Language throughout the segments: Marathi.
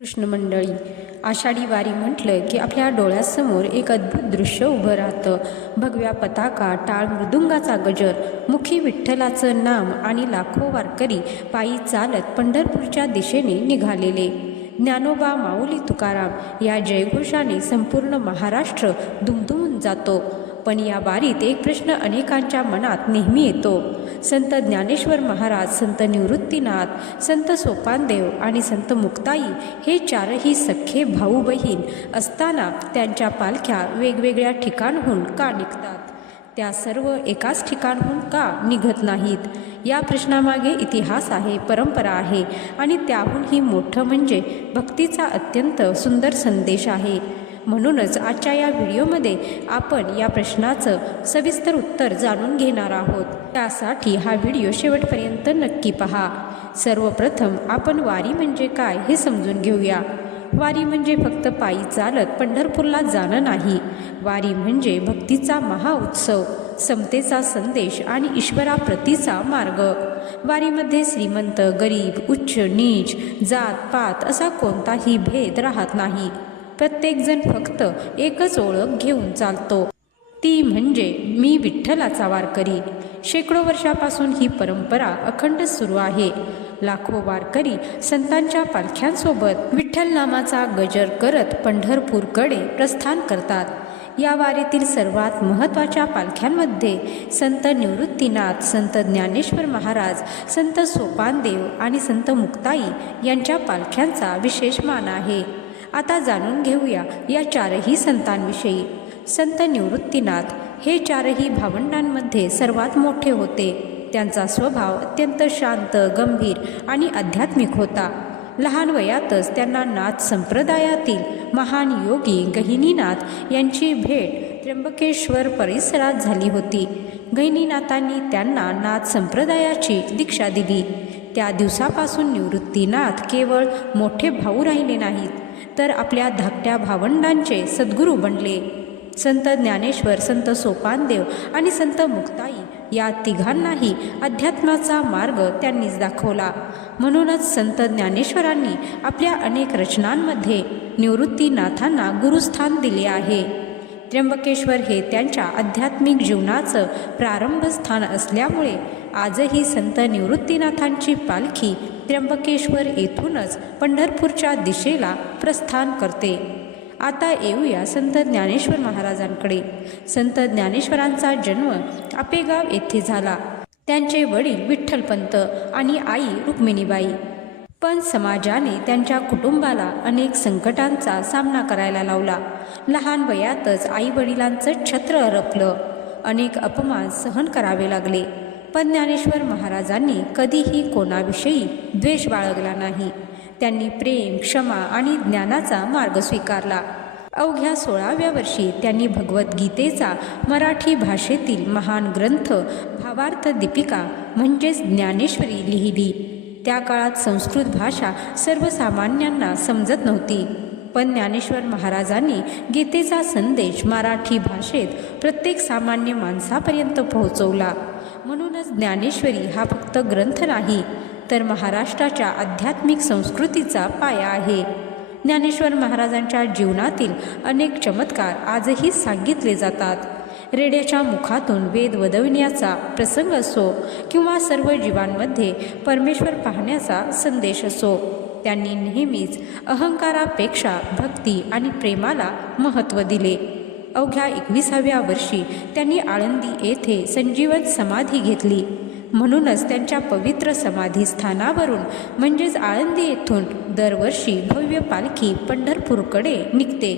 कृष्ण मंडळी, आषाढी वारी म्हटलं की आपल्या डोळ्यासमोर एक अद्भुत दृश्य उभं राहतं. भगव्या पताका, टाळ मृदुंगाचा गजर, मुखी विठ्ठलाचं नाम आणि लाखो वारकरी पायी चालत पंढरपूरच्या दिशेने निघालेले. ज्ञानोबा, माऊली, तुकाराम या जयघोषाने संपूर्ण महाराष्ट्र दुमदुमून जातो. पण या वारीत एक प्रश्न अनेकांच्या मनात नेहमी येतो. संत ज्ञानेश्वर महाराज, संत निवृत्तीनाथ, संत सोपानदेव आणि संत मुक्ताई हे चारही सख्खे भाऊ बहीण असताना त्यांच्या पालख्या वेगवेगळ्या ठिकाणहून का निघतात? त्या सर्व एकाच ठिकाणहून का निघत नाहीत? या प्रश्नामागे इतिहास आहे, परंपरा आहे आणि त्याहूनही मोठं म्हणजे भक्तीचा अत्यंत सुंदर संदेश आहे. म्हणूनच आजच्या या व्हिडिओमध्ये आपण या प्रश्नाचं सविस्तर उत्तर जाणून घेणार आहोत. त्यासाठी हा व्हिडिओ शेवटपर्यंत नक्की पहा. सर्वप्रथम आपण वारी म्हणजे काय हे समजून घेऊया. वारी म्हणजे फक्त पायी चालत पंढरपूरला जाणं नाही. वारी म्हणजे भक्तीचा महाउत्सव, समतेचा संदेश आणि ईश्वराप्रतीचा मार्ग. वारीमध्ये श्रीमंत, गरीब, उच्च नीच, जात पात असा कोणताही भेद राहत नाही. प्रत्येकजण फक्त एकच ओळख घेऊन चालतो, ती म्हणजे मी विठ्ठलाचा वारकरी. शेकडो वर्षापासून ही परंपरा अखंड सुरू आहे. लाखो वारकरी संतांच्या पालख्यांसोबत विठ्ठल नामाचा गजर करत पंढरपूरकडे प्रस्थान करतात. या वारीतील सर्वात महत्त्वाच्या पालख्यांमध्ये संत निवृत्तीनाथ, संत ज्ञानेश्वर महाराज, संत सोपानदेव आणि संत मुक्ताई यांच्या पालख्यांचा विशेष मान आहे. आता जाणून घेऊया या चारही संतांविषयी. संत निवृत्तीनाथ हे चारही भावंडांमध्ये सर्वात मोठे होते. त्यांचा स्वभाव अत्यंत शांत, गंभीर आणि आध्यात्मिक होता. लहान वयातच त्यांना नाथ संप्रदायातील महान योगी गहिनीनाथ यांची भेट त्र्यंबकेश्वर परिसरात झाली होती. गहिनीनाथांनी त्यांना नाथ संप्रदायाची दीक्षा दिली. त्या दिवसापासून निवृत्तीनाथ केवळ मोठे भाऊ राहिले नाहीत, तर आपल्या धाकट्या भावंडांचे सद्गुरू बनले. संत ज्ञानेश्वर, संत सोपानदेव आणि संत मुक्ताई या तिघांनाही अध्यात्माचा मार्ग त्यांनीच दाखवला. म्हणूनच संत ज्ञानेश्वरांनी आपल्या अनेक रचनांमध्ये निवृत्तीनाथांना गुरुस्थान दिले आहे. त्र्यंबकेश्वर हे त्यांच्या आध्यात्मिक जीवनाचं प्रारंभस्थान असल्यामुळे आजही संत निवृत्तीनाथांची पालखी त्र्यंबकेश्वर येथूनच पंढरपूरच्या दिशेला प्रस्थान करते. आता येऊया संत ज्ञानेश्वर महाराजांकडे. संत ज्ञानेश्वरांचा जन्म आपेगाव येथे झाला. त्यांचे वडील विठ्ठलपंत आणि आई रुक्मिणीबाई. पण समाजाने त्यांच्या कुटुंबाला अनेक संकटांचा सामना करायला लावला. लहान वयातच आई वडिलांचं छत्र हरपलं. अनेक अपमान सहन करावे लागले. पण ज्ञानेश्वर महाराजांनी कधीही कोणाविषयी द्वेष बाळगला नाही. त्यांनी प्रेम, क्षमा आणि ज्ञानाचा मार्ग स्वीकारला. अवघ्या 16व्या वर्षी त्यांनी भगवद्गीतेचा मराठी भाषेतील महान ग्रंथ भावार्थ दीपिका म्हणजेच ज्ञानेश्वरी लिहिली. त्या काळात संस्कृत भाषा सर्वसामान्यांना समजत नव्हती. पण ज्ञानेश्वर महाराजांनी गीतेचा संदेश मराठी भाषेत प्रत्येक सामान्य माणसापर्यंत पोहोचवला. म्हणूनच ज्ञानेश्वरी हा फक्त ग्रंथ नाही, तर महाराष्ट्राच्या आध्यात्मिक संस्कृतीचा पाया आहे. ज्ञानेश्वर महाराजांच्या जीवनातील अनेक चमत्कार आजही सांगितले जातात. रेड्याच्या मुखातून वेद वदविण्याचा प्रसंग असो किंवा सर्व जीवांमध्ये परमेश्वर पाहण्याचा संदेश असो, त्यांनी नेहमीच अहंकारापेक्षा भक्ती आणि प्रेमाला महत्त्व दिले. अवघ्या 21व्या वर्षी त्यांनी आळंदी येथे संजीवन समाधी घेतली. म्हणूनच त्यांच्या पवित्र समाधीस्थानावरून म्हणजेच आळंदी येथून दरवर्षी भव्य पालखी पंढरपूरकडे निघते.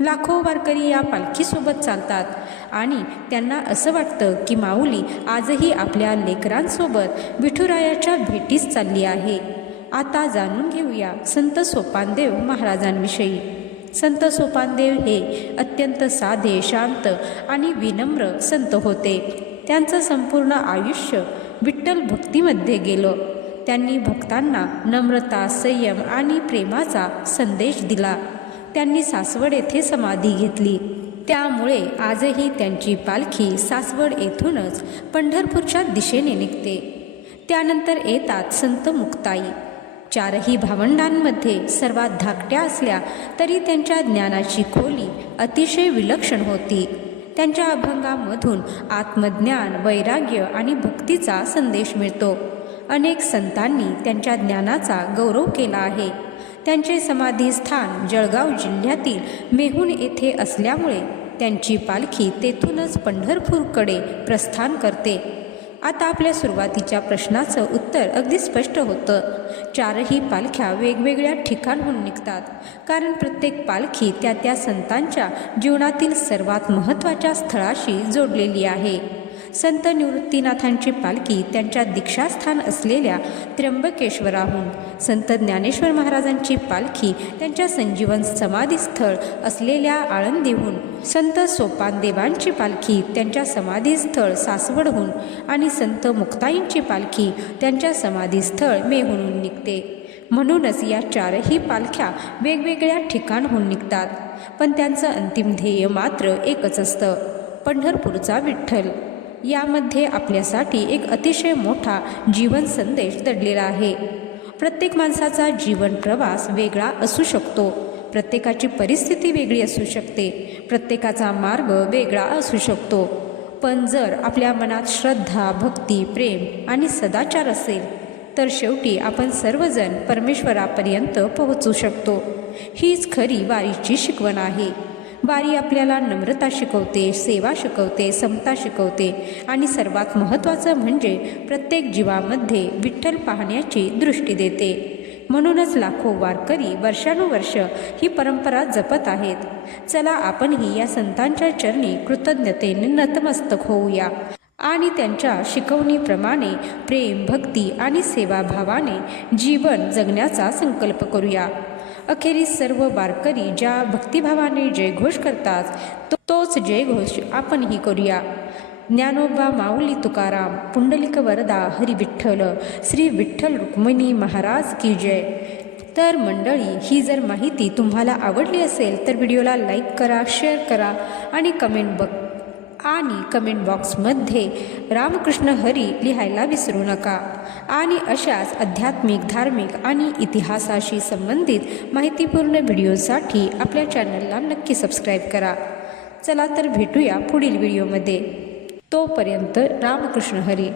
लाखो वारकरी या पालखीसोबत चालतात आणि त्यांना असं वाटतं की माऊली आजही आपल्या लेकरांसोबत विठुरायाच्या भेटीस चालली आहे. आता जाणून घेऊया संत सोपानदेव महाराजांविषयी. संत सोपानदेव हे अत्यंत साधे, शांत आणि विनम्र संत होते. त्यांचं संपूर्ण आयुष्य विठ्ठल भक्तीमध्ये गेलं. त्यांनी भक्तांना नम्रता, संयम आणि प्रेमाचा संदेश दिला. त्यांनी सासवड येथे समाधी घेतली. त्यामुळे आजही त्यांची पालखी सासवड येथूनच पंढरपूरच्या दिशेने निघते. त्यानंतर येतात संत मुक्ताई. चारही भावंडांमध्ये सर्वात धाकट्या असल्या तरी त्यांच्या ज्ञानाची खोली अतिशय विलक्षण होती. त्यांच्या अभंगामधून आत्मज्ञान, वैराग्य आणि भक्तीचा संदेश मिळतो. अनेक संतांनी त्यांच्या ज्ञानाचा गौरव केला आहे. त्यांचे समाधीस्थान जळगाव जिल्ह्यातील मेहुण येथे असल्यामुळे त्यांची पालखी तेथूनच पंढरपूरकडे प्रस्थान करते. आता आपल्या सुरुवातीच्या प्रश्नाचं उत्तर अगदी स्पष्ट होतं. चारही पालख्या वेगवेगळ्या ठिकाणहून निघतात, कारण प्रत्येक पालखी त्या संतांच्या जीवनातील सर्वात महत्त्वाच्या स्थळाशी जोडलेली आहे. संत निवृत्तीनाथांची पालखी त्यांच्या दीक्षास्थान असलेल्या त्र्यंबकेश्वराहून, संत ज्ञानेश्वर महाराजांची पालखी त्यांच्या संजीवन समाधीस्थळ असलेल्या आळंदीहून, संत सोपानदेवांची पालखी त्यांच्या समाधीस्थळ सासवडहून आणि संत मुक्ताईंची पालखी त्यांच्या समाधीस्थळ मेहुणहून निघते. म्हणूनच या चारही पालख्या वेगवेगळ्या ठिकाणहून निघतात, पण त्यांचं अंतिम ध्येय मात्र एकच असतं, पंढरपूरचा विठ्ठल. यामध्ये आपल्यासाठी एक अतिशय मोठा जीवन संदेश दडलेला आहे. प्रत्येक माणसाचा जीवन प्रवास वेगळा असू शकतो. प्रत्येकाची परिस्थिती वेगळी असू शकते. प्रत्येकाचा मार्ग वेगळा असू शकतो. पण जर आपल्या मनात श्रद्धा, भक्ती, प्रेम आणि सदाचार असेल तर शेवटी आपण सर्वजण परमेश्वरापर्यंत पोहोचू शकतो. हीच खरी वारीची शिकवण आहे. वारी आपल्याला नम्रता शिकवते, सेवा शिकवते, समता शिकवते आणि सर्वात महत्त्वाचं म्हणजे प्रत्येक जीवामध्ये विठ्ठल पाहण्याची दृष्टी देते. म्हणूनच लाखो वारकरी वर्षानुवर्ष ही परंपरा जपत आहेत. चला आपणही या संतांच्या चरणी कृतज्ञतेने नतमस्तक होऊया आणि त्यांच्या शिकवणीप्रमाणे प्रेम, भक्ती आणि सेवाभावाने जीवन जगण्याचा संकल्प करूया. अखेरीस सर्व वारकरी ज्या भक्तिभावाने जयघोष करतात तोच जयघोष आपणही करूया. ज्ञानोबा माऊली तुकाराम, पुंडलिक वरदा हरी विठ्ठल, श्री विठ्ठल रुक्मिणी महाराज की जय. तर मंडळी, ही जर माहिती तुम्हाला आवडली असेल तर व्हिडिओला लाईक करा, शेअर करा आणि कमेंट बॉक्समध्ये रामकृष्ण हरी लिहायला विसरू नका. आणि अशाच आध्यात्मिक, धार्मिक आणि इतिहासाशी संबंधित माहितीपूर्ण व्हिडिओसाठी आपल्या चॅनलला नक्की सबस्क्राईब करा. चला तर भेटूया पुढील व्हिडिओमध्ये. तोपर्यंत रामकृष्ण हरी.